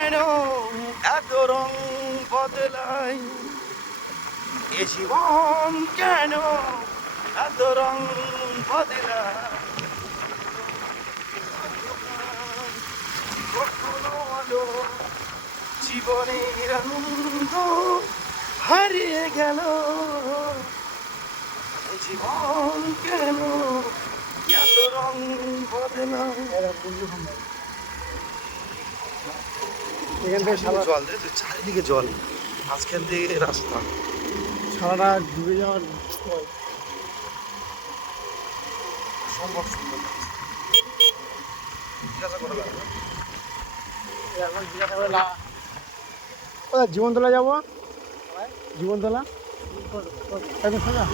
কেন এত রং বদলাই এ জীবন কেন এত রং বদলাই কখনো আলো জীবনের আনন্দ হারিয়ে গেল এ জীবন কেন এত রং বদলাই এখান থেকে জল দেখছো চারিদিকে জল মাঝখান থেকে রাস্তা সারাটা ডুবে যাওয়ার সম্ভব সুন্দর জিজ্ঞাসা করে লাগবে এখন জিজ্ঞাসা করে জীবনতলা যাবো জীবনতলা একদম সোজা